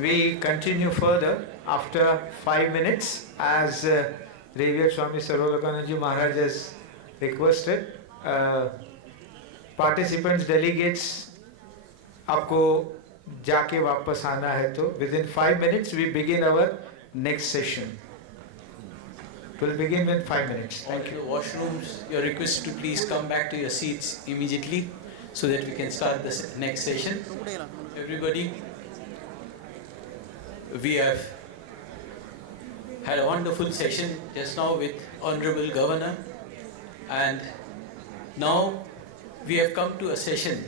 We continue further after 5 minutes as Revered Swami Sarvalokanandaji Maharaj has requested. Participants, delegates, आपको जाके वापस आना है तो within 5 minutes we begin our next session. We'll begin in 5 minutes. Thank you. Washrooms, you're requested to please come back to your seats immediately so that we can start the next session. Everybody, we have had a wonderful session just now with Honorable Governor, and now we have come to a session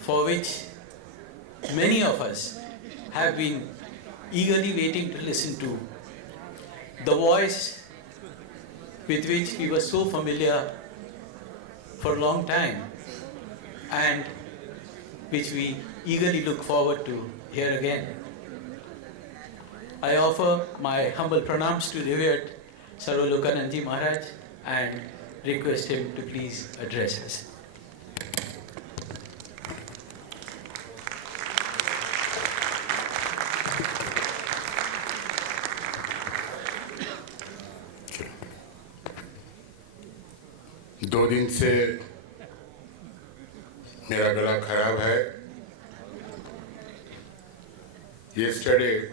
for which many of us have been eagerly waiting to listen to. The voice with which we were so familiar for a long time and which we eagerly look forward to hear again. I offer my humble pranams to Revered Sarvalokanandaji Maharaj and request him to please address us. दो दिन से मेरा गला खराब है. Yesterday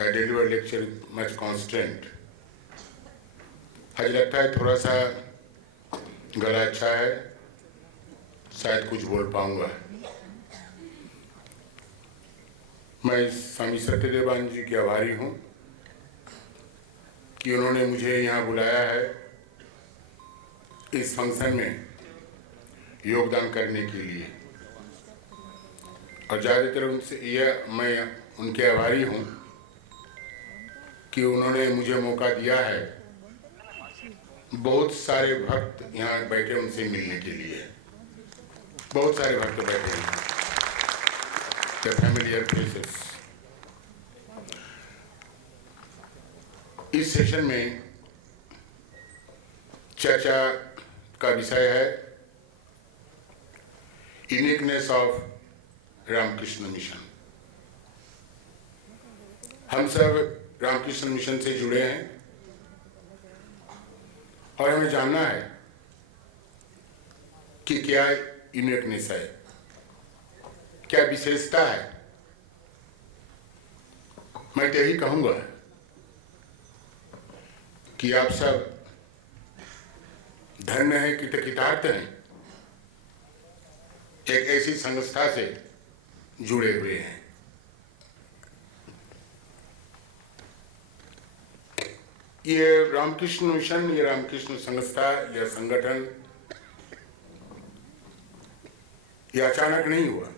I delivered lecture with much constraint. आज लगता है थोड़ा सा गला अच्छा है, शायद कुछ बोल पाऊंगा. मैं स्वामी सत्यदेवानंद जी के आभारी हूँ कि उन्होंने मुझे यहाँ बुलाया है इस फंक्शन में योगदान करने के लिए, और ज़्यादातर उनसे मैं उनके आभारी हूँ कि उन्होंने मुझे मौका दिया है बहुत सारे भक्त यहाँ बैठे उनसे मिलने के लिए. बहुत सारे भक्त बैठे हैं, द फैमिलियर फेसेस. इस सेशन में चर्चा का विषय है यूनिकनेस ऑफ रामकृष्ण मिशन. हम सब रामकृष्ण मिशन से जुड़े हैं और हमें जानना है कि क्या यूनिकनेस है, क्या विशेषता है. मैं तो यही कहूँगा कि आप सब धन्य है, कृतकृतार्थ हैं, एक ऐसी संस्था से जुड़े हुए हैं. ये रामकृष्ण मिशन, ये रामकृष्ण संस्था, यह संगठन ये अचानक नहीं हुआ.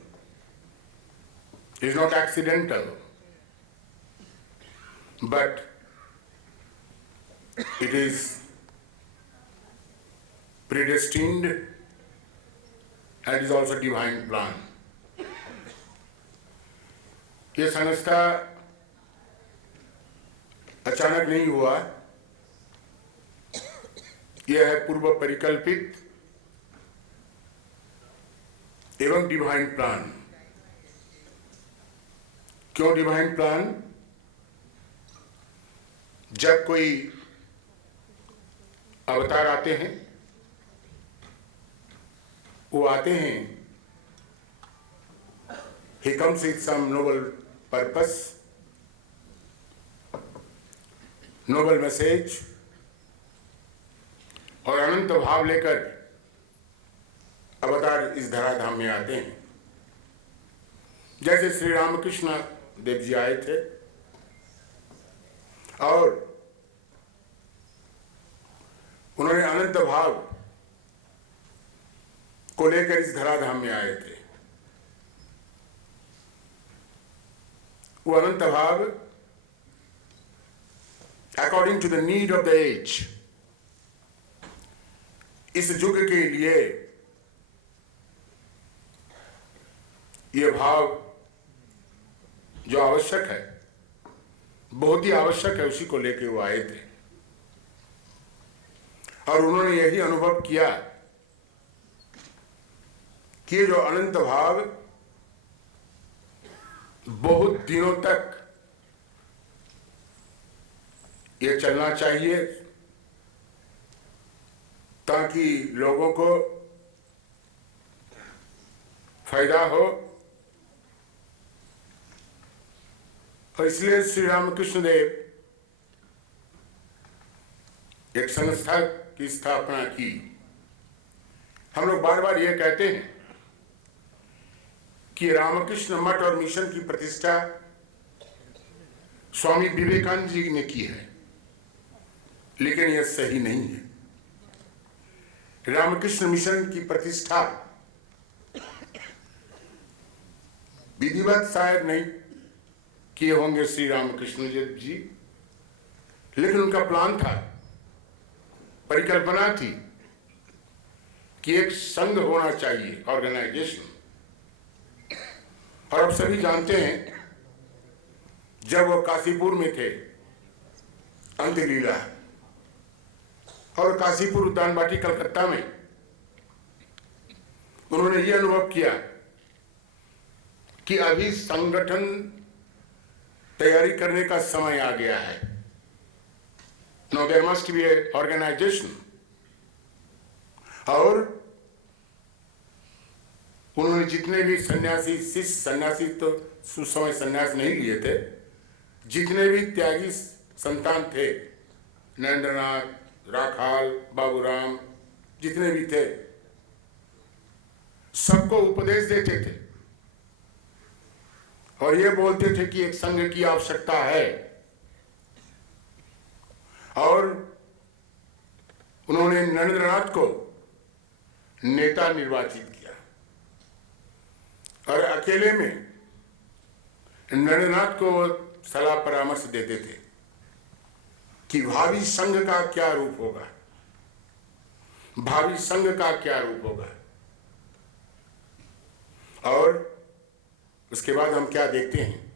Is not accidental, but it is predestined and is also divine plan. ये संस्था अचानक नहीं हुआ, यह है पूर्व परिकल्पित एवं डिवाइन प्लान. क्यों डिवाइन प्लान? जब कोई अवतार आते हैं, वो आते हैं, he comes with some noble purpose, noble message, और अनंत भाव लेकर अवतार इस धराधाम में आते हैं. जैसे श्री रामकृष्ण देव जी आए थे और उन्होंने अनंत भाव को लेकर इस धराधाम में आए थे. वो अनंत भाव according to the need of the age, इस युग के लिए ये भाव जो आवश्यक है, बहुत ही आवश्यक है, उसी को लेकर वो आए थे. और उन्होंने यही अनुभव किया कि जो अनंत भाव बहुत दिनों तक ये चलना चाहिए ताकि लोगों को फायदा हो। और इसलिए श्री रामकृष्ण देव एक संस्था की स्थापना की। हम लोग बार बार ये कहते हैं कि रामकृष्ण मठ और मिशन की प्रतिष्ठा स्वामी विवेकानंद जी ने की है, लेकिन यह सही नहीं है। रामकृष्ण मिशन की प्रतिष्ठा विधिवत शायद नहीं किए होंगे श्री रामकृष्ण जी, लेकिन उनका प्लान था, परिकल्पना थी कि एक संघ होना चाहिए, ऑर्गेनाइजेशन। और अब सभी जानते हैं जब वो काशीपुर में थे, अंत्यलीला, और काशीपुर उद्यान बाटी कलकत्ता में उन्होंने ये अनुभव किया कि अभी संगठन तैयारी करने का समय आ गया है। Now there must be an organization। और उन्होंने जितने भी सन्यासी, शिष्य सन्यासी तो उस समय सन्यास नहीं लिए थे, जितने भी त्यागी संतान थे, नरेंद्रनाथ, राखाल, बाबूराम, जितने भी थे, सबको उपदेश देते थे और ये बोलते थे कि एक संघ की आवश्यकता है। और उन्होंने नरेंद्रनाथ को नेता निर्वाचित किया और अकेले में नरेंद्रनाथ को सलाह परामर्श देते थे कि भावी संघ का क्या रूप होगा, भावी संघ का क्या रूप होगा। और उसके बाद हम क्या देखते हैं?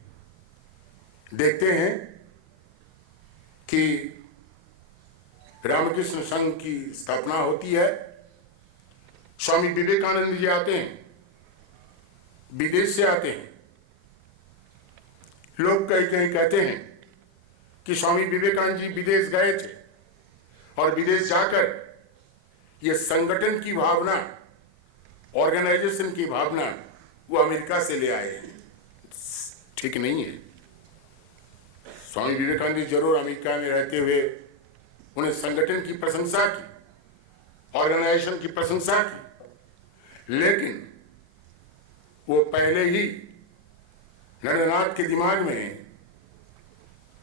देखते हैं कि रामकृष्ण संघ की स्थापना होती है। स्वामी विवेकानंद जी आते हैं, विदेश से आते हैं। लोग कहीं कहीं कहते हैं कि स्वामी विवेकानंद जी विदेश गए थे और विदेश जाकर ये संगठन की भावना, ऑर्गेनाइजेशन की भावना वो अमेरिका से ले आए हैं। ठीक नहीं है। स्वामी विवेकानंद जी जरूर अमेरिका में रहते हुए उन्हें संगठन की प्रशंसा की, ऑर्गेनाइजेशन की प्रशंसा की, लेकिन वो पहले ही नरेंद्रनाथ के दिमाग में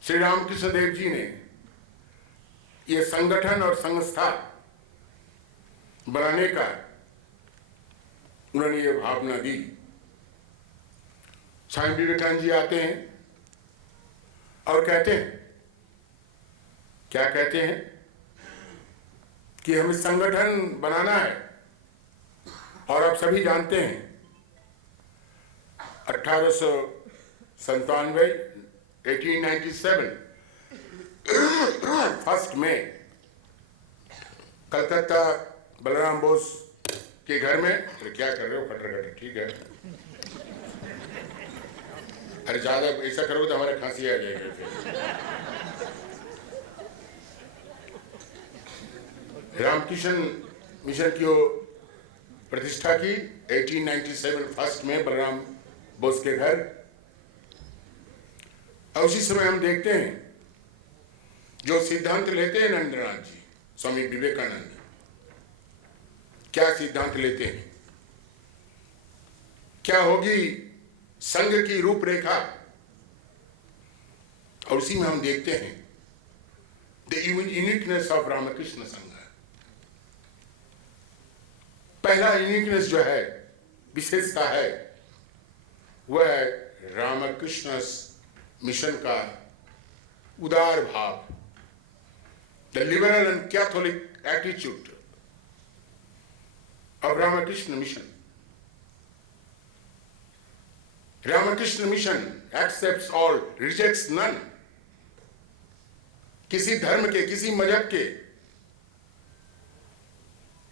श्री रामकृष्ण देव जी ने ये संगठन और संस्था बनाने का उन्होंने ये भावना दी। स्वामी विवेकानंद जी आते हैं और कहते हैं, क्या कहते हैं कि हमें संगठन बनाना है। और आप सभी जानते हैं 1897 फर्स्ट में कलकत्ता बलराम बोस के घर में, तो क्या कर रहे हो खटर खटर, ठीक है, अरे ज्यादा ऐसा करोगे तो हमारे खांसी आ जाएगी। रामकृष्ण मिशन की प्रतिष्ठा की 1897 फर्स्ट में बलराम बोस के घर। और उसी समय हम देखते हैं जो सिद्धांत लेते हैं नरेंद्रनाथ जी, स्वामी विवेकानंद क्या सिद्धांत लेते हैं, क्या होगी संघ की रूपरेखा। और उसी में हम देखते हैं द यूनिकनेस ऑफ रामकृष्ण संघ। पहला यूनिकनेस जो है, विशेषता है, वह रामकृष्ण मिशन का उदार भाव, the liberal and catholic attitude of Ramakrishna Mission. Ramakrishna Mission accepts all, rejects none. किसी धर्म के, किसी मजहब के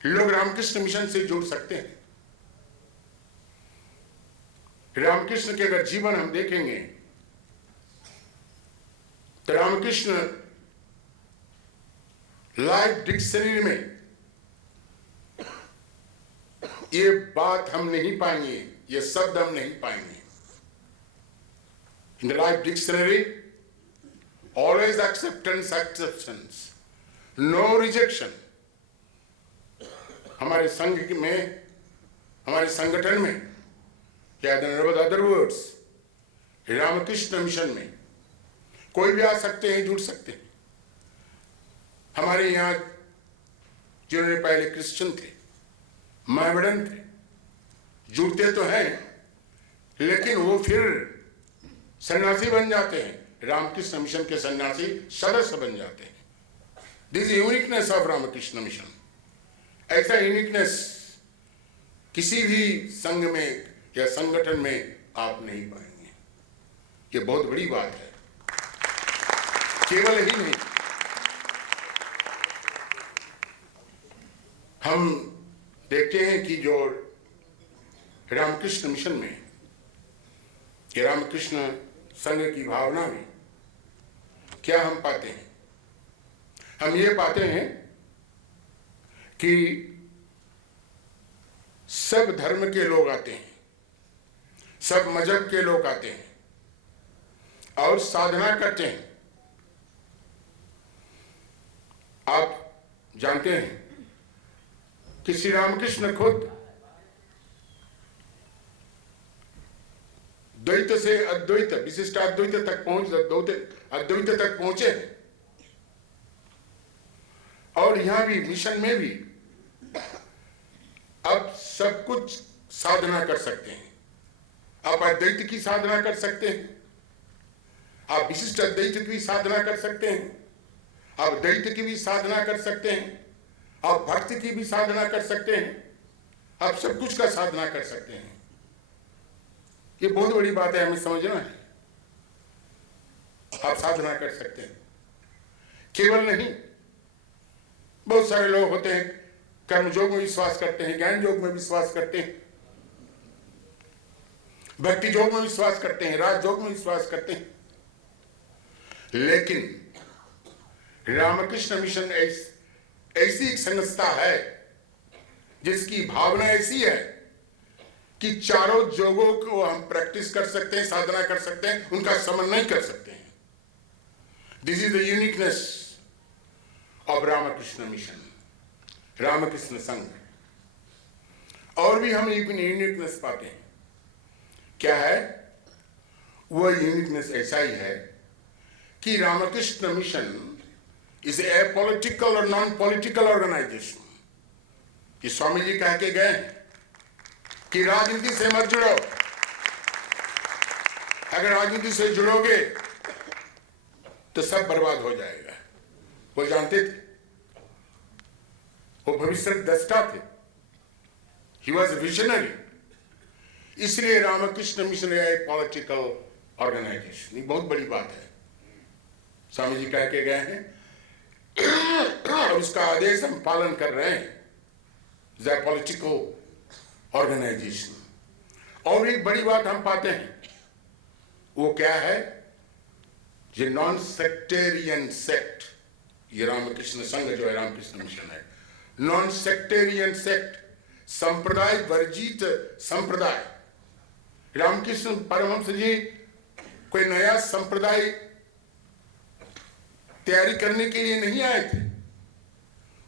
लोग रामकृष्ण मिशन से जुड़ सकते हैं, रामकृष्ण के अगर जीवन हम देखेंगे तो रामकृष्ण लाइफ डिक्शनरी में ये बात हम नहीं पाएंगे, ये शब्द हम नहीं पाएंगे। In the life dictionary always acceptance, exceptions, no rejection. हमारे संघ में, हमारे संगठन में, या अदर वर्ड्स, रामकृष्ण मिशन में कोई भी आ सकते हैं, जुड़ सकते हैं। हमारे यहाँ जिन्होंने पहले क्रिश्चियन थे, मोहम्मडन थे, जुड़ते तो हैं, लेकिन वो फिर सन्यासी बन जाते हैं, रामकृष्ण मिशन के सन्यासी सदस्य बन जाते हैं। This uniqueness of Ramakrishna Mission, ऐसा यूनिकनेस किसी भी संघ में या संगठन में आप नहीं पाएंगे। ये बहुत बड़ी बात है। केवल ही नहीं, हम देखते हैं कि जो रामकृष्ण मिशन में, कि रामकृष्ण संघ की भावना में क्या हम पाते हैं? हम ये पाते हैं कि सब धर्म के लोग आते हैं, सब मजहब के लोग आते हैं और साधना करते हैं। आप जानते हैं कि श्री रामकृष्ण खुद द्वैत से अद्वैत, विशिष्ट अद्वैत तक अद्वैत तक पहुंचे हैं। और यहां भी मिशन में भी अब सब कुछ साधना कर सकते हैं। आप अद्वैत की साधना कर सकते हैं, आप विशिष्ट अद्वैत की साधना कर सकते हैं, आप द्वैत की भी साधना कर सकते हैं, आप भक्ति की भी साधना कर सकते हैं, आप सब कुछ का साधना कर सकते हैं। ये बहुत बड़ी बात है, हमें समझना है। आप साधना कर सकते हैं। केवल नहीं, बहुत सारे लोग होते हैं कर्म योग में विश्वास करते हैं, ज्ञान योग में विश्वास करते हैं, भक्ति योग में विश्वास करते हैं, राज योग में विश्वास करते हैं। लेकिन रामकृष्ण मिशन ऐसी एक संस्था है जिसकी भावना ऐसी है कि चारों योगों को हम प्रैक्टिस कर सकते हैं, साधना कर सकते हैं, उनका समन्वय कर सकते हैं। This is the uniqueness of Ramakrishna Mission, Ramakrishna संघ। और भी हम एक यूनिकनेस पाते हैं। क्या है वो यूनिकनेस? ऐसा ही है कि Ramakrishna Mission is a political और नॉन पॉलिटिकल ऑर्गेनाइजेशन। कि स्वामी जी कह के गए कि राजनीति से मत जुड़ो, अगर राजनीति से जुड़ोगे तो सब बर्बाद हो जाएगा। वो जानते थे, वो भविष्य दृष्टा थे, ही वॉज विजनरी। इसलिए रामकृष्ण मिशन है पॉलिटिकल ऑर्गेनाइजेशन। ये बहुत बड़ी बात है, स्वामी जी कह के गए हैं और उसका आदेश हम पालन कर रहे हैं। Political organisation. और एक बड़ी बात हम पाते हैं, वो क्या है? ये नॉन सेक्टेरियन सेक्ट, ये रामकृष्ण संघ जो है, रामकृष्ण मिशन है, नॉन सेक्टेरियन सेक्ट, संप्रदाय वर्जित संप्रदाय। रामकृष्ण परमहंस जी कोई नया संप्रदाय तैयारी करने के लिए नहीं आए थे।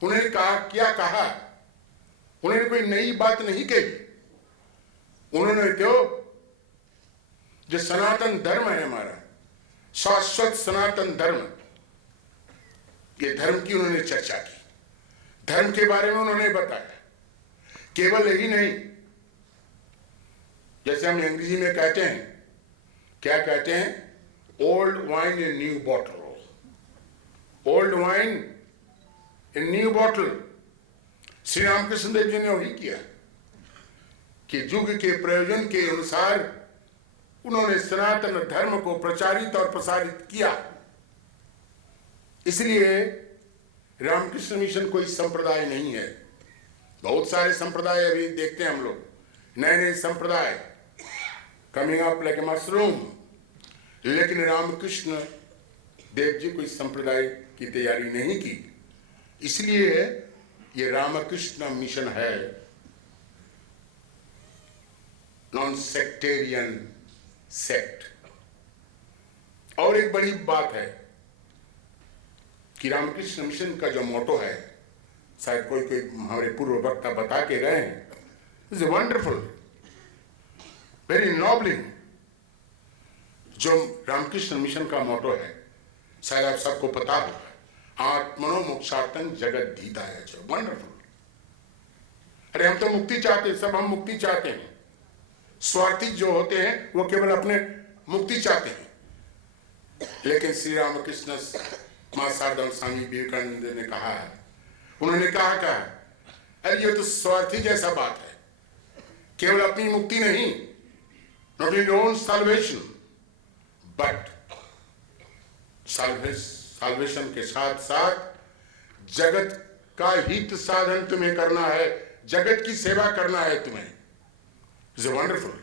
उन्होंने कहा, क्या कहा? उन्होंने कोई नई बात नहीं कही। उन्होंने तो जो सनातन धर्म है हमारा, शाश्वत सनातन धर्म, ये धर्म की उन्होंने चर्चा की, धर्म के बारे में उन्होंने बताया। केवल यही नहीं, जैसे हम अंग्रेजी में कहते हैं, क्या कहते हैं? Old wine in new bottle, old wine in new bottle. Shri Ramakrishna Dev ji ने वही किया कि युग के प्रयोजन के अनुसार उन्होंने सनातन धर्म को प्रचारित और प्रसारित किया। इसलिए रामकृष्ण मिशन कोई संप्रदाय नहीं है। बहुत सारे संप्रदाय अभी देखते हैं हम लोग, नए नए संप्रदाय coming up like a mushroom. लेकिन रामकृष्ण देव जी कोई संप्रदाय की तैयारी नहीं की, इसलिए ये रामकृष्ण मिशन है, नॉन सेक्टेरियन सेक्ट। और एक बड़ी बात है कि रामकृष्ण मिशन का जो मोटो है, शायद कोई हमारे पूर्व वक्ता बता के गए हैं, इज वंडरफुल, वेरी नॉबलिंग। जो रामकृष्ण मिशन का मोटो है, शायद आप सबको पता होगा, आत्मनो मोक्षार्थं जगत धीताय च। वंडरफुल। अरे हम तो मुक्ति चाहते हैं, सब हम मुक्ति चाहते हैं। स्वार्थी जो होते हैं वो केवल अपने मुक्ति चाहते हैं, लेकिन श्री रामकृष्ण मां शारदा स्वामी विवेकानंद ने कहा है, उन्होंने कहा अरे ये तो स्वार्थी जैसा बात है, केवल अपनी मुक्ति नहीं, not in your own salvation but salvation के साथ साथ जगत का हित साधन तुम्हें करना है, जगत की सेवा करना है तुम्हें। It's wonderful.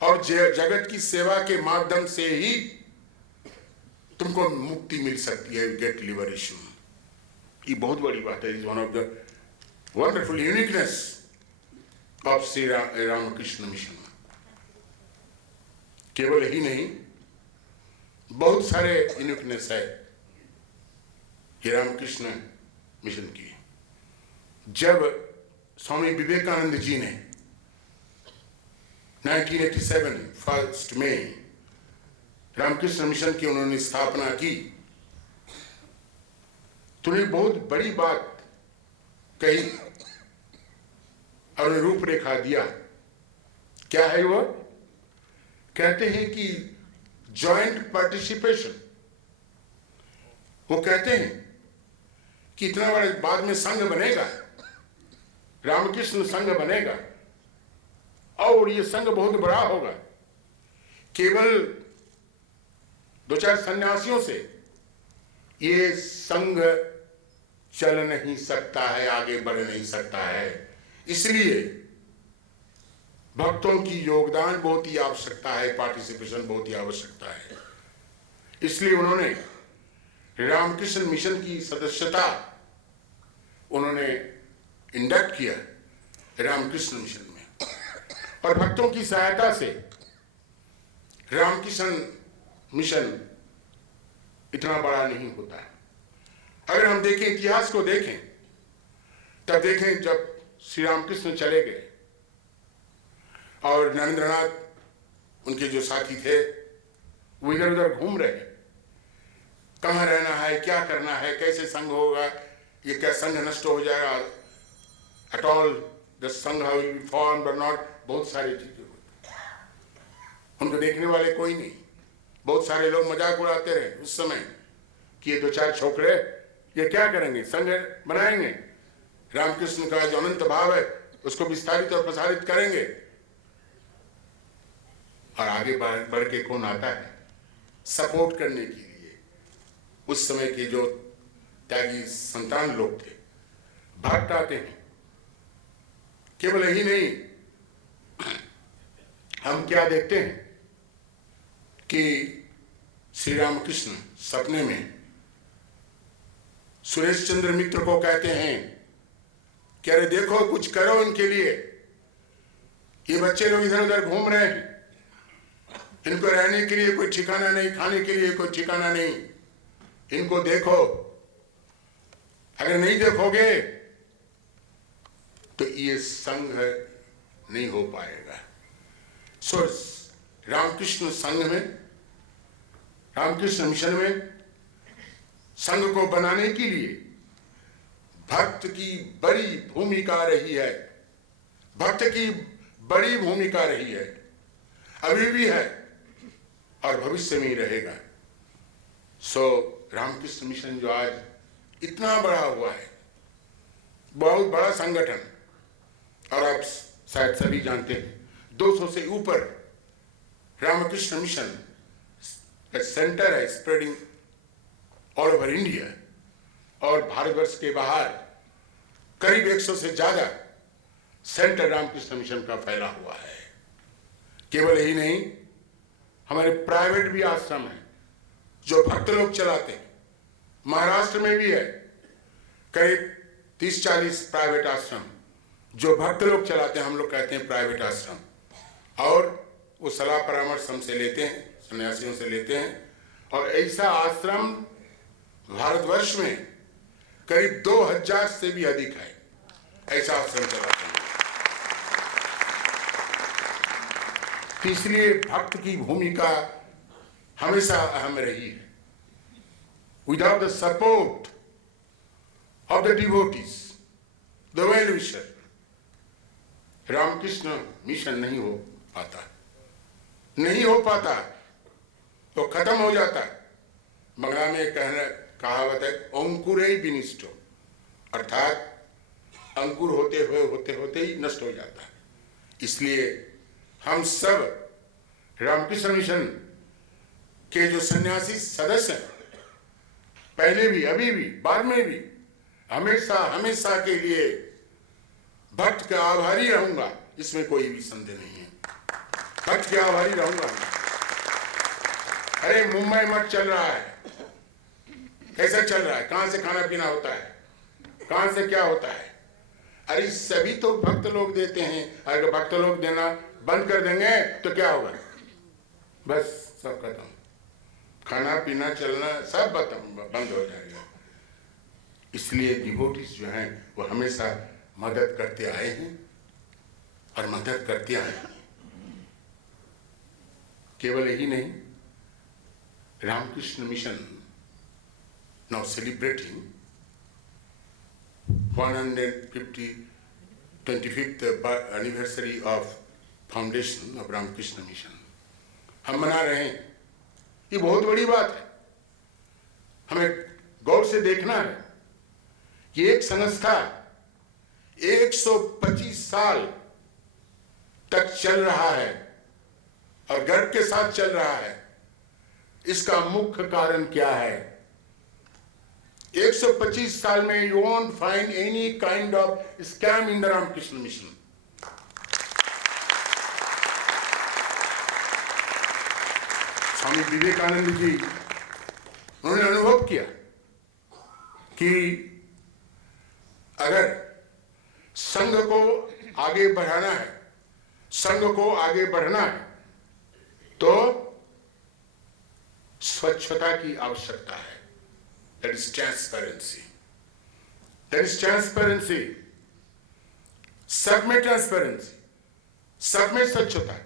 और जगत की सेवा के माध्यम से ही तुमको मुक्ति मिल सकती है, गेट लिबरेशन। ये बहुत बड़ी बात है, is one of the wonderful uniqueness of Shri Ramakrishna Mission. केवल ही नहीं, बहुत सारे यूनिकनेस है ये रामकृष्ण मिशन की। जब स्वामी विवेकानंद जी ने 1987 1 मई रामकृष्ण मिशन की उन्होंने स्थापना की, तो उन्हें बहुत बड़ी बात कही और रूपरेखा दिया। क्या है वो? कहते हैं कि जॉइंट पार्टिसिपेशन। वो कहते हैं कि इतना बड़ा बाद में संघ बनेगा, रामकृष्ण संघ बनेगा, और ये संघ बहुत बड़ा होगा। केवल 2-4 सन्यासियों से ये संघ चल नहीं सकता है, आगे बढ़ नहीं सकता है। इसलिए भक्तों की योगदान बहुत ही आवश्यकता है, पार्टिसिपेशन बहुत ही आवश्यकता है। इसलिए उन्होंने रामकृष्ण मिशन की सदस्यता उन्होंने इंडक्ट किया रामकृष्ण मिशन में, और भक्तों की सहायता से रामकृष्ण मिशन इतना बड़ा नहीं होता है। अगर हम देखें, इतिहास को देखें, तब देखें जब श्री रामकृष्ण चले गए और नरेंद्रनाथ उनके जो साथी थे वो इधर उधर घूम रहे, कहाँ रहना है, क्या करना है, कैसे संघ होगा, ये क्या संघ नष्ट हो जाएगा, एट ऑल द संघ विल बी फॉर्म्ड और नॉट, बहुत सारी चीजें होती। उनको देखने वाले कोई नहीं। बहुत सारे लोग मजाक उड़ाते रहे उस समय कि ये 2-4 छोकरे ये क्या करेंगे, संघ बनाएंगे, रामकृष्ण का जो अनंत भाव है उसको विस्तारित और प्रसारित करेंगे। और आगे बढ़ के कौन आता है सपोर्ट करने के लिए? उस समय के जो त्यागी संतान लोग थे, भक्त आते हैं। केवल यही नहीं, हम क्या देखते हैं कि श्री रामकृष्ण सपने में सुरेश चंद्र मित्र को कहते हैं कि अरे देखो, कुछ करो इनके लिए, ये बच्चे लोग इधर उधर घूम रहे हैं, इनको रहने के लिए कोई ठिकाना नहीं, खाने के लिए कोई ठिकाना नहीं, इनको देखो। अगर नहीं देखोगे तो ये संघ नहीं हो पाएगा। सो रामकृष्ण संघ में, रामकृष्ण मिशन में संघ को बनाने के लिए भक्त की बड़ी भूमिका रही है, भक्त की बड़ी भूमिका रही है, अभी भी है और भविष्य में ही रहेगा। सो रामकृष्ण मिशन जो आज इतना बड़ा हुआ है, बहुत बड़ा संगठन, और आप शायद सभी जानते हैं 200 से ऊपर रामकृष्ण मिशन सेंटर है, स्प्रेडिंग ऑल ओवर इंडिया, और भारतवर्ष के बाहर करीब 100 से ज्यादा सेंटर रामकृष्ण मिशन का फैला हुआ है। केवल यही नहीं, हमारे प्राइवेट भी आश्रम हैं जो भक्त लोग चलाते हैं। महाराष्ट्र में भी है करीब 30-40 प्राइवेट आश्रम जो भक्त लोग चलाते हैं, हम लोग कहते हैं प्राइवेट आश्रम, और वो सलाह परामर्श हमसे लेते हैं, सन्यासियों से लेते हैं। और ऐसा आश्रम भारतवर्ष में करीब 2000 से भी अधिक है, ऐसा आश्रम चलाते हैं। इसलिए भक्त की भूमिका हमेशा अहम रही है। Without the support of the devotees, the well wisher, Ramakrishna Mission नहीं हो पाता, नहीं हो पाता, तो खत्म हो जाता है। बंगला में कहावत है, अंकुरे विनिष्टो, अर्थात अंकुर होते होते ही नष्ट हो जाता है। इसलिए हम सब रामकृष्ण मिशन के जो सन्यासी सदस्य हैं, पहले भी, अभी भी, बाद में भी, हमेशा हमेशा के लिए भक्त का आभारी रहूंगा, इसमें कोई भी संदेह नहीं है। भक्त के आभारी रहूंगा। अरे मुंबई मठ चल रहा है, कैसा चल रहा है, कहां से खाना पीना होता है, कहां से क्या होता है, अरे सभी तो भक्त लोग देते हैं। अगर भक्त लोग देना बंद कर देंगे तो क्या होगा, बस सब खत्म, खाना पीना चलना सब बंद हो जाएगा। इसलिए डिवोटीज जो हैं वो हमेशा मदद करते आए हैं और मदद करते आए हैं। केवल यही नहीं, Ramakrishna Mission now celebrating 125th anniversary of foundation of Ramakrishna Mission। हम मना रहे हैं, ये बहुत बड़ी बात है। हमें गौर से देखना है कि एक संस्था 125 साल तक चल रहा है और गर्व के साथ चल रहा है। इसका मुख्य कारण क्या है? 125 साल में you won't find any kind of scam in the Ramakrishna Mission। Swami Vivekananda ji, उन्होंने अनुभव किया कि अगर संघ को आगे बढ़ाना है, संघ को आगे बढ़ना है, तो स्वच्छता की आवश्यकता है। That is transparency। That is transparency। सब में ट्रांसपेरेंसी, सब में स्वच्छता,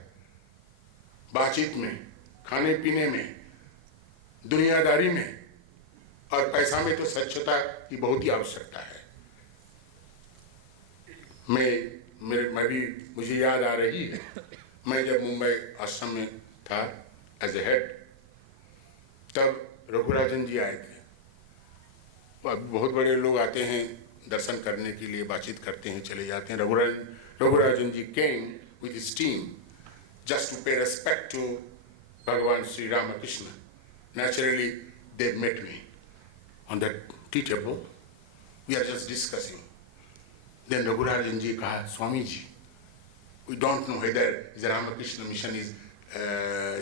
बातचीत में, खाने पीने में, दुनियादारी में और पैसा में तो स्वच्छता की बहुत ही आवश्यकता है। मुझे याद आ रही है, मैं जब मुंबई आश्रम में था एज ए हेड, तब रघुराजन जी आए थे। बहुत बड़े लोग आते हैं दर्शन करने के लिए, बातचीत करते हैं, चले जाते हैं। रघुराजन जी came with his team just to pay respect to Bhagavan Sri Ramakrishna। Naturally, they met me on that tea table। We are just discussing। Then Raghunath ji कहा, Swami ji, we don't know whether the Ramakrishna Mission is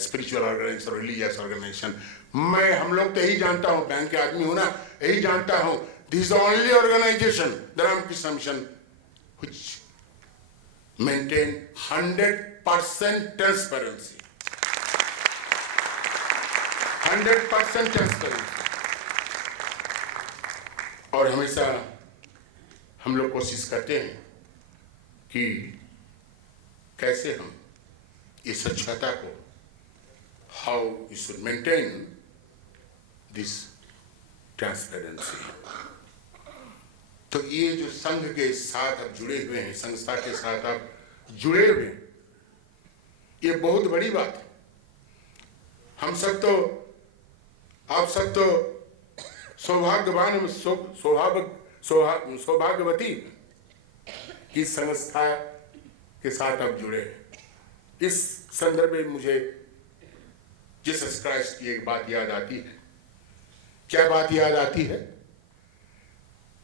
spiritual organization or religious organization। हम लोग तो यही जानता हूँ, bank के आदमी हूँ ना, यही जानता हूँ, this is the only organization, the Ramakrishna Mission, which maintain 100% transparency। 100% transparency। और हमेशा हम लोग कोशिश करते हैं कि कैसे हम इस स्वच्छता को, how we should maintain this transparency। तो ये जो संघ के साथ आप जुड़े हुए हैं, संस्था के साथ आप जुड़े हुए हैं, ये बहुत बड़ी बात है। हम सब तो, आप सब तो सौभाग्यवान, सौभाग्यवती की संस्था के साथ आप जुड़े हैं। इस संदर्भ में मुझे जीसस क्राइस्ट की एक बात याद आती है। क्या बात याद आती है?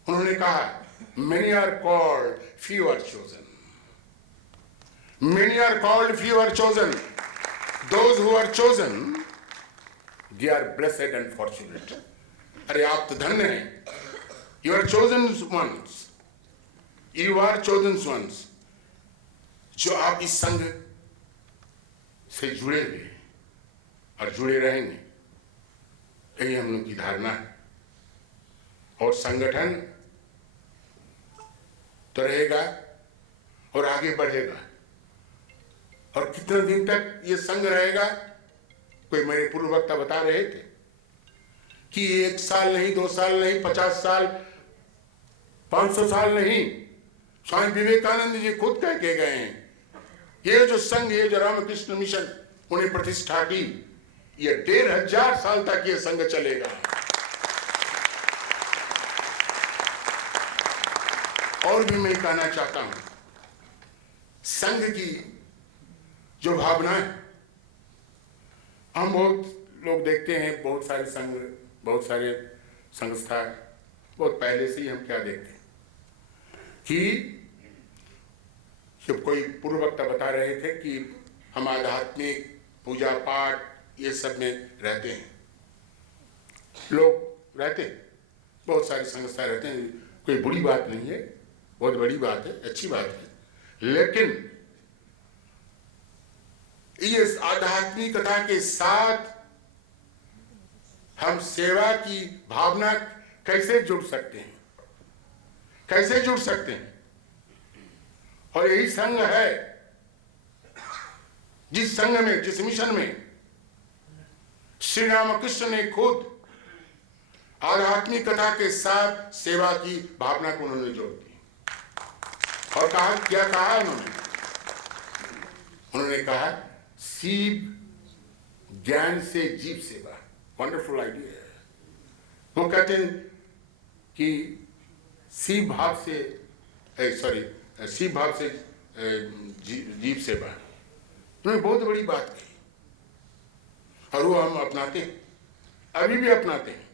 उन्होंने कहा, many are called, few are chosen। Many are called, few are chosen. Those who are chosen, they are blessed and fortunate. अरे आप तो धन्य हैं. You are chosen ones. You are chosen ones. जो आप इस संघ से जुड़े हुए और जुड़े रहेंगे, यही हम लोग की धारणा है. और संगठन तो रहेगा और आगे बढ़ेगा. और कितने दिन तक ये संघ रहेगा? कोई मेरे पूर्व वक्ता बता रहे थे कि 1 साल नहीं, 2 साल नहीं, 50 साल, 500 साल नहीं. स्वामी विवेकानंद जी खुद कह के गए हैं, ये जो संघ, ये जो रामकृष्ण मिशन उन्हें प्रतिष्ठा की, ये 1500 साल तक ये संघ चलेगा. और भी मैं कहना चाहता हूं, संघ की जो भावना है, हम बहुत लोग देखते हैं, बहुत सारे संघ, बहुत सारे संस्था, बहुत पहले से ही हम क्या देखते हैं कि जब कोई पूर्व वक्ता बता रहे थे कि हम आध्यात्मिक पूजा पाठ ये सब में रहते हैं, लोग रहते हैं, बहुत सारी संस्था रहते हैं. कोई बुरी बात नहीं है, बहुत बड़ी बात है, अच्छी बात है. लेकिन ये आध्यात्मिकता के साथ हम सेवा की भावना कैसे जुड़ सकते हैं, कैसे जुड़ सकते हैं? और यही संघ है, जिस संघ में, जिस मिशन में श्री रामकृष्ण ने खुद आध्यात्मिकता के साथ सेवा की भावना को उन्होंने जोड़ दी. और कहा, क्या कहा उन्होंने कहा, सीप ज्ञान से जीव सेवा. वंडरफुल आइडिया है. वो कहते हैं कि सीप भाव से, सीप भाव से जीव सेवा. उन्होंने बहुत बड़ी बात कही और वो हम अपनाते हैं, अभी भी अपनाते हैं.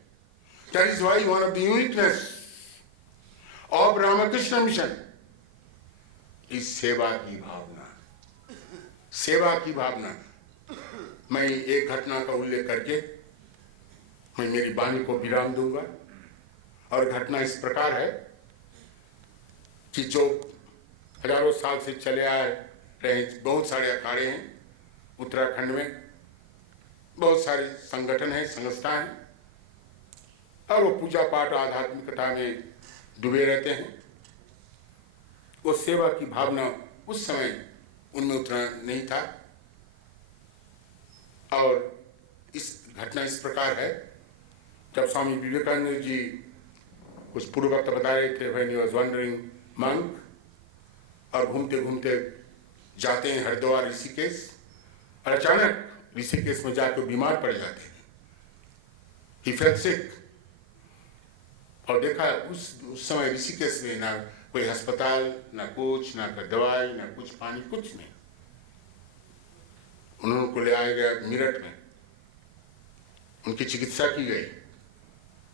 That is why one of the uniqueness of Ramakrishna Mission इस सेवा की भावना. सेवा की भावना. मैं एक घटना का उल्लेख करके मैं मेरी वाणी को विराम दूंगा. और घटना इस प्रकार है कि जो हजारों साल से चले आ रहे बहुत सारे अखाड़े हैं उत्तराखंड में, बहुत सारे संगठन हैं, संस्था हैं, और वो पूजा पाठ आध्यात्मिकता में डूबे रहते हैं. वो सेवा की भावना उस समय उनमें उतना नहीं था. और इस घटना इस प्रकार है, जब स्वामी विवेकानंद जी कुछ पूर्व वक्त बता रहे थे, when he was wondering monk, और घूमते घूमते जाते हैं हरिद्वार, ऋषिकेश, और अचानक ऋषिकेश में जाकर बीमार पड़ जाते हैं. ही फेल्ट सिक. और देखा उस समय ऋषिकेश में ना कोई अस्पताल, ना कुछ, ना दवाई, ना कुछ पानी, कुछ नहीं. उन्होंने को ले आया गया मेरठ में, उनकी चिकित्सा की गई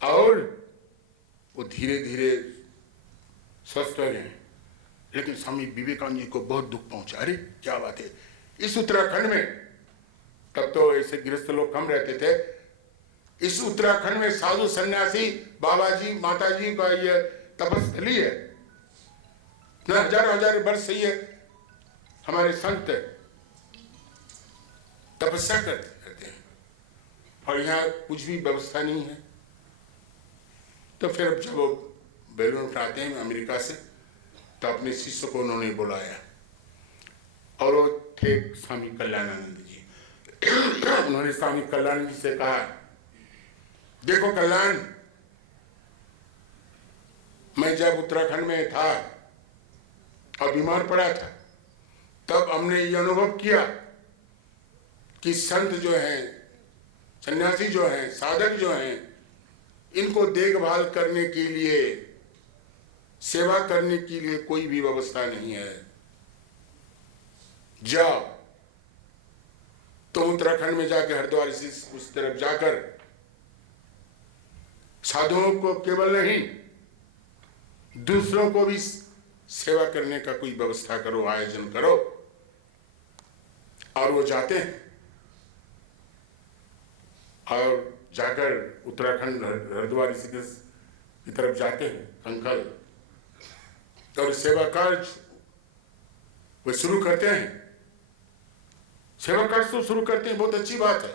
और वो धीरे धीरे स्वस्थ हो गए. लेकिन स्वामी विवेकानंद जी को बहुत दुख पहुंचा. अरे क्या बात है, इस उत्तराखंड में, तब तो ऐसे गृहस्थ लोग कम रहते थे, इस उत्तराखंड में साधु सन्यासी, बाबा जी, माता जी का ये तपस्थली है ना. हजारों हजार वर्ष से ये हमारे संत तपस्या करते हैं और यहाँ कुछ भी व्यवस्था नहीं है. तो फिर जब वो बेलून आते हैं अमेरिका से, तो अपने शिष्य को उन्होंने बुलाया और वो थे स्वामी कल्याणानंद जी. उन्होंने स्वामी कल्याणानंद जी से कहा, देखो कल्याण, मैं जब उत्तराखंड में था और बीमार पड़ा था, तब हमने ये अनुभव किया कि संत जो हैं, सन्यासी जो हैं, साधक जो हैं, इनको देखभाल करने के लिए, सेवा करने के लिए कोई भी व्यवस्था नहीं है. जाओ तो उत्तराखंड में जाकर, हरिद्वार उस तरफ जाकर साधुओं को केवल नहीं, दूसरों को भी सेवा करने का कोई व्यवस्था करो, आयोजन करो. और वो जाते हैं और जाकर उत्तराखंड हरिद्वार ऋषिकेश की तरफ जाते हैं संकल्प, और सेवा कार्य वो शुरू करते हैं। सेवा कार्य तो शुरू करते हैं, बहुत अच्छी बात है,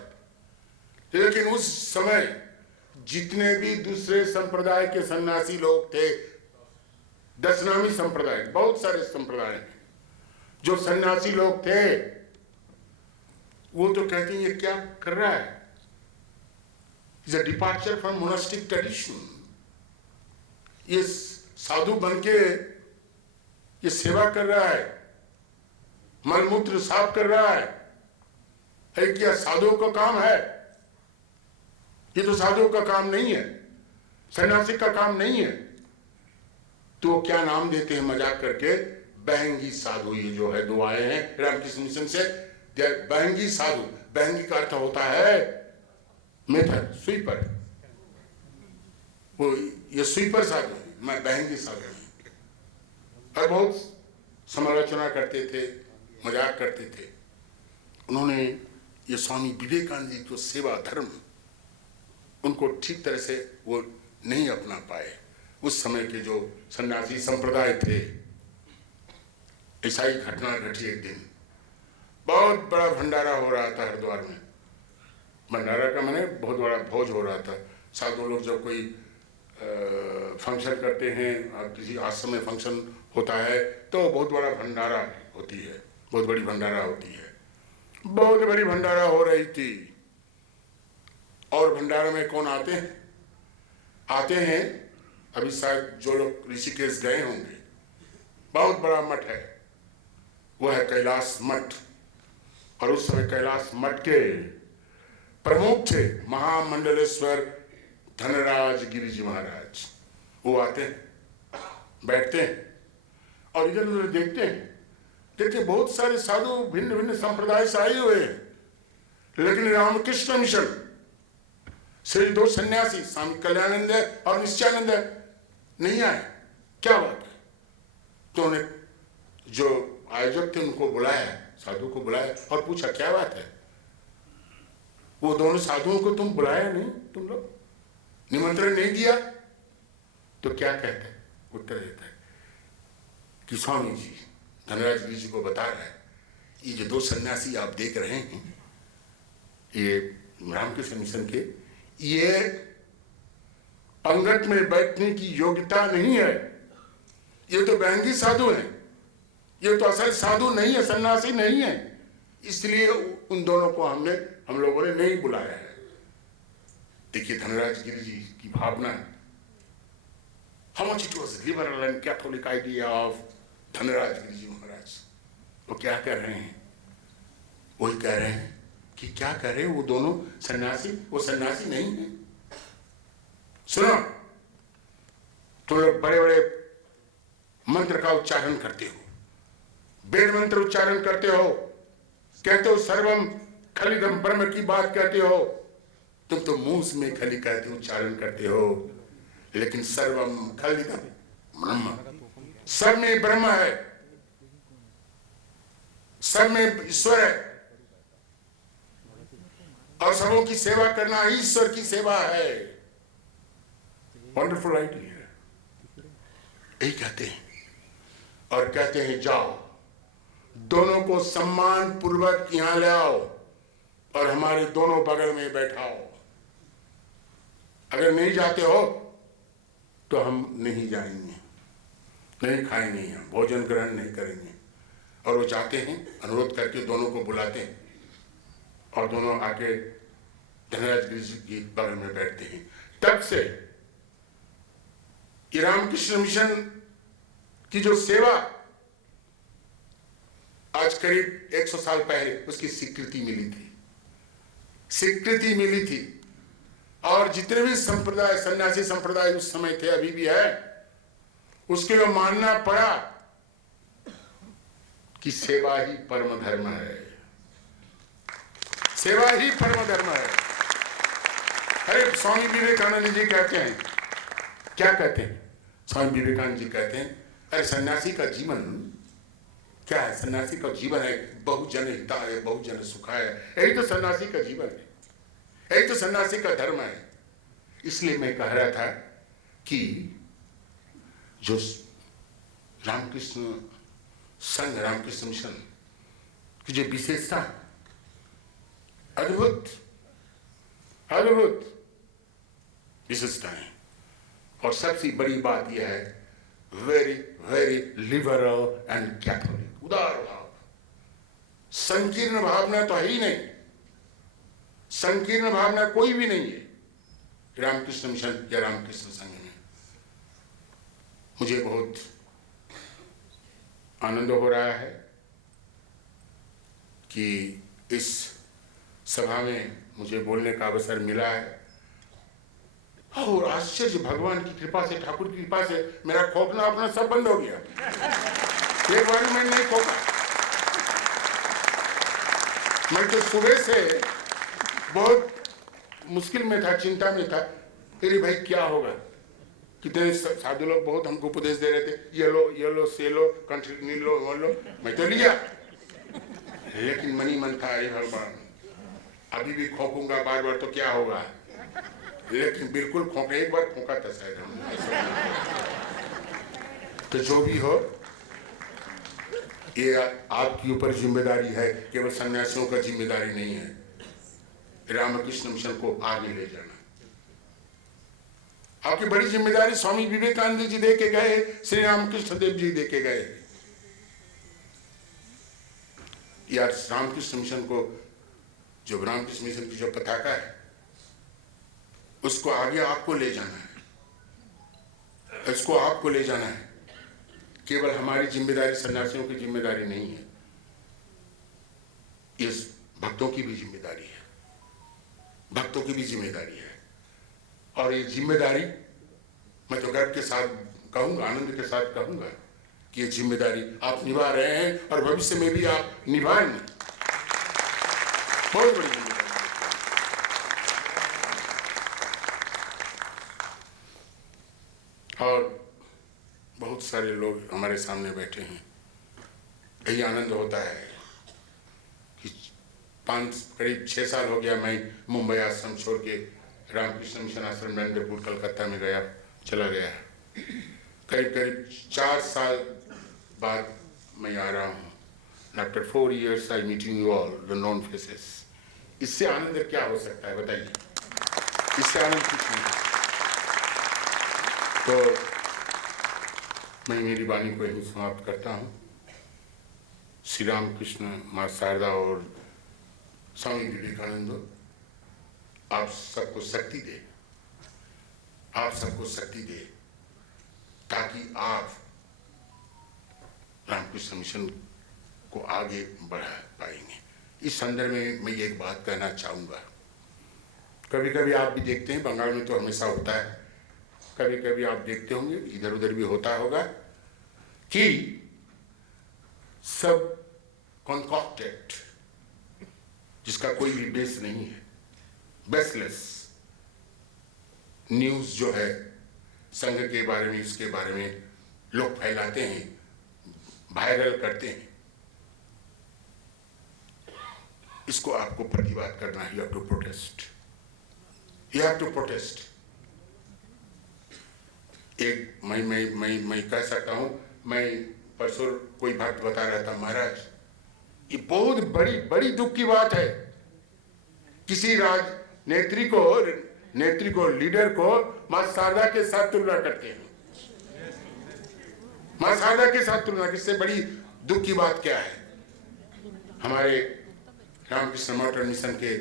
लेकिन उस समय जितने भी दूसरे संप्रदाय के सन्यासी लोग थे, दशनामी संप्रदाय, बहुत सारे संप्रदाय हैं, जो सन्यासी लोग थे वो तो कहते हैं ये क्या कर रहा है, is a departure from monastic tradition. ये साधु बनके ये सेवा कर रहा है, मलमूत्र साफ कर रहा है क्या साधुओं का काम है? ये तो साधुओं का काम नहीं है, सन्यासी का काम नहीं है। तो क्या नाम देते हैं मजाक करके, बहंगी साधु। ये जो है दो आए हैं रामकृष्ण मिशन से, बहंगी साधु। बहंगी का अर्थ होता है मेथर, स्वीपर। वो ये स्वीपर साधु, मैं बहंगी साधु हूं। और बहुत समालोचना करते थे, मजाक करते थे। उन्होंने ये स्वामी विवेकानंद जी को सेवा धर्म उनको ठीक तरह से वो नहीं अपना पाए। उस समय के जो सन्यासी संप्रदाय थे, ऐसा ही घटना घटी एक दिन। बहुत बड़ा भंडारा हो रहा था हरिद्वार में। भंडारा का माने बहुत बड़ा भोज हो रहा था। साधु लोग जब कोई फंक्शन करते हैं, किसी आश्रम में फंक्शन होता है तो बहुत बड़ा भंडारा होती है, बहुत बड़ी भंडारा होती है। बहुत बड़ी भंडारा हो रही थी। और भंडारा में कौन आते हैं अभी शायद जो लोग ऋषिकेश गए होंगे, बहुत बड़ा मठ है, वो है कैलाश मठ। और उस समय कैलाश मठ के प्रमुख थे महामंडलेश्वर धनराज गिरि जी महाराज। वो आते हैं, बैठते हैं और इधर उधर देखते हैं। देखिए बहुत सारे साधु भिन्न भिन्न संप्रदाय से आए हुए हैं, लेकिन रामकृष्ण मिशन से दो सन्यासी स्वामी कल्याणानंद और निश्चयानंद नहीं आए। क्या बात है? तो उन्हें जो आयोजक थे उनको बुलाया, साधु को बुलाया और पूछा क्या बात है? वो दोनों साधुओं को तुम बुलाया नहीं, तुम लोग निमंत्रण नहीं दिया? तो क्या कहते हैं? उत्तर देता है कि स्वामी जी धनराज गिरि जी को बता रहा है, ये जो दो सन्यासी आप देख रहे हैं, ये रामकृष्ण मिशन के, ये पंगत में बैठने की योग्यता नहीं है। ये तो बहंगी साधु हैं, ये तो असल साधु नहीं है, सन्यासी नहीं है। इसलिए उन दोनों को हम लोगों ने नहीं बुलाया है। देखिए धनराज गिरि जी की भावना, how much it was liberal and catholic idea of Dhanraj Giri ji Maharaj. वो क्या कर रहे हैं? वही कह रहे हैं कि क्या कर रहे हैं वो दोनों सन्यासी, वो सन्यासी नहीं है। सुनो, तुम लोग बड़े बड़े मंत्र का उच्चारण करते हो, वेद मंत्र उच्चारण करते हो, कहते हो सर्वम खलिदम ब्रह्म की बात कहते हो। तुम तो मुंह में खली कहते हो, उच्चारण करते हो, लेकिन सर्वम खलिदम ब्रह्म, सब में ब्रह्म है, सब में ईश्वर है, और सबों की सेवा करना ईश्वर की सेवा है। वंडरफुल आइडिया, यही कहते हैं। और कहते हैं जाओ दोनों को सम्मान पूर्वक यहां ले आओ और हमारे दोनों बगल में बैठाओ। अगर नहीं जाते हो तो हम नहीं जाएंगे, नहीं खाएंगे, यहाँ भोजन ग्रहण नहीं करेंगे। और वो जाते हैं, अनुरोध करके दोनों को बुलाते हैं और दोनों आके धनराज गिरि जी के बगल में बैठते हैं। तब से रामकृष्ण मिशन की जो सेवा आज करीब 100 साल पहले उसकी स्वीकृति मिली थी। और जितने भी संप्रदाय, सन्यासी संप्रदाय उस समय थे, अभी भी है, उसके लिए मानना पड़ा कि सेवा ही परम धर्म है, सेवा ही परम धर्म है। अरे स्वामी विवेकानंद जी कहते हैं, क्या कहते हैं? स्वामी विवेकानंद जी कहते हैं, अरे सन्यासी का जीवन क्या है? सन्यासी का जीवन है बहुजन हिताय बहुजन सुखाय। यही तो सन्यासी का जीवन है, यही तो सन्यासी का धर्म है। इसलिए मैं कह रहा था कि जो रामकृष्ण संघ, रामकृष्ण मिशन की जो विशेषता, अद्भुत अद्भुत विशेषताएं, और सबसे बड़ी बात यह है very very liberal and Catholic, उदार भाव। संकीर्ण भावना तो है ही नहीं, संकीर्ण भावना कोई भी नहीं है रामकृष्ण मिशन या रामकृष्ण संघ में। मुझे बहुत आनंद हो रहा है कि इस सभा में मुझे बोलने का अवसर मिला है, और आश्चर्य, भगवान की कृपा से, ठाकुर की कृपा से मेरा खोखना अपना सब बंद हो गया। एक बार मैं नहीं खोका, मैं तो सुबह से बहुत मुश्किल में था, चिंता में था, अरे भाई क्या होगा। कितने साधु लोग बहुत हमको उपदेश दे रहे थे, ये लो ये लो से लो, कंट्री लो वो लो, मैं तो लिया, लेकिन मनी मन था अरे भगवान अभी भी खोकूंगा बार बार तो क्या होगा, लेकिन बिल्कुल खोका, एक बार खोका था शायद हमने। तो जो भी हो, ये आपके ऊपर जिम्मेदारी है, केवल सन्यासियों का जिम्मेदारी नहीं है। रामकृष्ण मिशन को आगे ले जाना आपकी बड़ी जिम्मेदारी। स्वामी विवेकानंद जी दे के गए, श्री रामकृष्ण देव जी दे के गए। यार रामकृष्ण मिशन को, जो रामकृष्ण मिशन की जो पताका है, उसको आगे आपको ले जाना है, इसको आपको ले जाना है। केवल हमारी जिम्मेदारी, सन्यासियों की जिम्मेदारी नहीं है, ये भक्तों की भी जिम्मेदारी है, भक्तों की भी जिम्मेदारी है। और ये जिम्मेदारी मैं तो गर्व के साथ कहूंगा, आनंद के साथ कहूंगा कि ये जिम्मेदारी आप निभा रहे हैं और भविष्य में भी आप निभाएंगे। बहुत बड़ी जिम्मेदारी। और बहुत सारे लोग हमारे सामने बैठे हैं। यही आनंद होता है कि करीब 6 साल हो गया मैं मुंबई आश्रम छोड़ के रामकृष्ण मिशन आश्रम नरेंद्रपुर कलकत्ता में चला गया। करीब 4 साल बाद मैं आ रहा हूँ। After 4 years I meeting you all the non faces. इससे आनंद क्या हो सकता है बताइए, इससे आनंद कुछ नहीं। तो मैं मेरी वाणी को यहीं समाप्त करता हूँ। श्री रामकृष्ण, माँ शारदा और स्वामी विवेकानंद आप सबको शक्ति दे, आप सबको शक्ति दे, ताकि आप रामकृष्ण मिशन को आगे बढ़ा पाएंगे। इस संदर्भ में मैं एक बात कहना चाहूँगा। कभी कभी आप भी देखते हैं, बंगाल में तो हमेशा होता है, कभी कभी आप देखते होंगे, इधर उधर भी होता होगा, कि सब कॉन्कॉक्टेड, जिसका कोई भी बेस नहीं है, बेसलेस न्यूज जो है संघ के बारे में, इसके बारे में लोग फैलाते हैं, वायरल करते हैं। इसको आपको प्रतिवाद करना है। You have to protest, you have to protest. एक मैं कह सकता हूं, मैं परसों कोई बात बता रहा था, महाराज ये बहुत बड़ी दुख की बात है, किसी राजनेत्री को लीडर को मां शारदा के साथ तुलना करते हैं। मां शारदा के साथ तुलना, किससे बड़ी दुख की बात क्या है। हमारे रामकृष्ण मठ मिशन के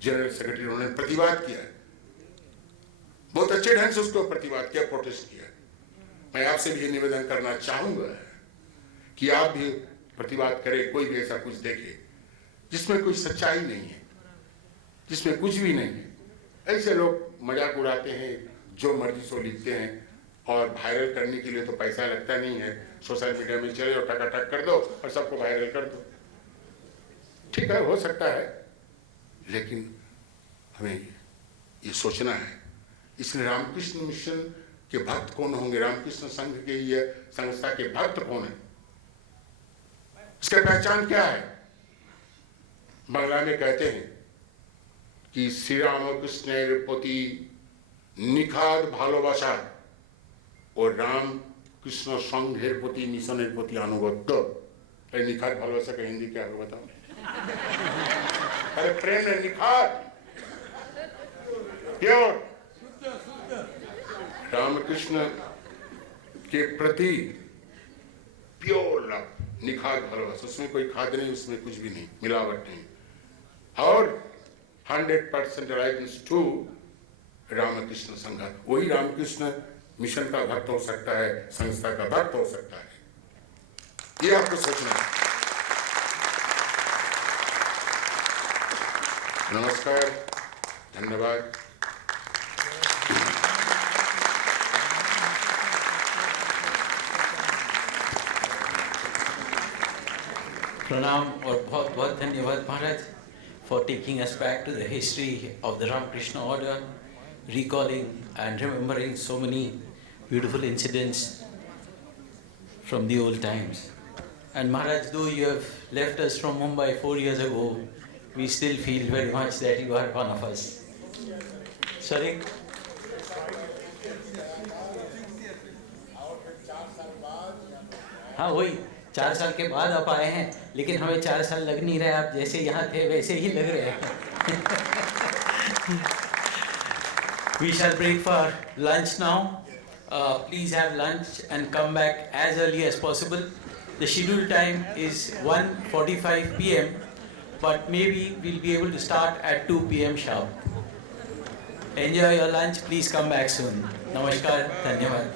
जनरल सेक्रेटरी उन्होंने प्रतिवाद किया, बहुत अच्छे ढंग से उसको प्रतिवाद किया, प्रोटेस्ट किया। मैं आपसे भी ये निवेदन करना चाहूंगा कि आप भी प्रतिवाद करें। कोई भी ऐसा कुछ देखे जिसमें कोई सच्चाई नहीं है, जिसमें कुछ भी नहीं है, ऐसे लोग मजाक उड़ाते हैं, जो मर्जी सो लिखते हैं, और वायरल करने के लिए तो पैसा लगता नहीं है। सोशल मीडिया में चले और टकाटक कर दो और सबको वायरल कर दो। ठीक है, हो सकता है, लेकिन हमें ये सोचना है। इसलिए रामकृष्ण मिशन के भक्त कौन होंगे, रामकृष्ण संघ के ये संस्था के भक्त कौन है, इसका पहचान क्या है? बांग्ला में कहते हैं कि श्री रामकृष्णের প্রতি নিখাদ ভালোবাসা ও রামকৃষ্ণ সংঘের প্রতি মিশনের প্রতি আনুগত্য। এই নিখাদ ভালোবাসা का हिंदी क्या होगा बताओ? अरे प्रेम है, निखाद, प्योर रामकृष्ण के प्रति प्योर लव, निखाद भालोबासा। उसमें कोई खाद नहीं, उसमें कुछ भी नहीं, मिलावट नहीं, और 100% अलाइवेंस टू रामकृष्ण संघ। वही रामकृष्ण मिशन का भक्त हो सकता है, संस्था का भक्त हो सकता है। ये आपको सोचना है। नमस्कार, धन्यवाद। Pranam और बहुत बहुत धन्यवाद महाराज for taking us back to the history of the Ramakrishna order, recalling and remembering so many beautiful incidents from the old times. And Maharaj, though you have left us from Mumbai 4 years ago, we still feel very much that you are one of us. Sorry? हाँ वही 4 साल के बाद आप आए हैं, लेकिन हमें 4 साल लग नहीं रहे, आप जैसे यहाँ थे वैसे ही लग रहे हैं। We shall break for lunch now. Please have lunch and come back as early as possible. The scheduled time is 1:45 p.m. but maybe we'll be able to start at 2 p.m. sharp. Enjoy your lunch. Please come back soon. Namaskar. Dhanyavad.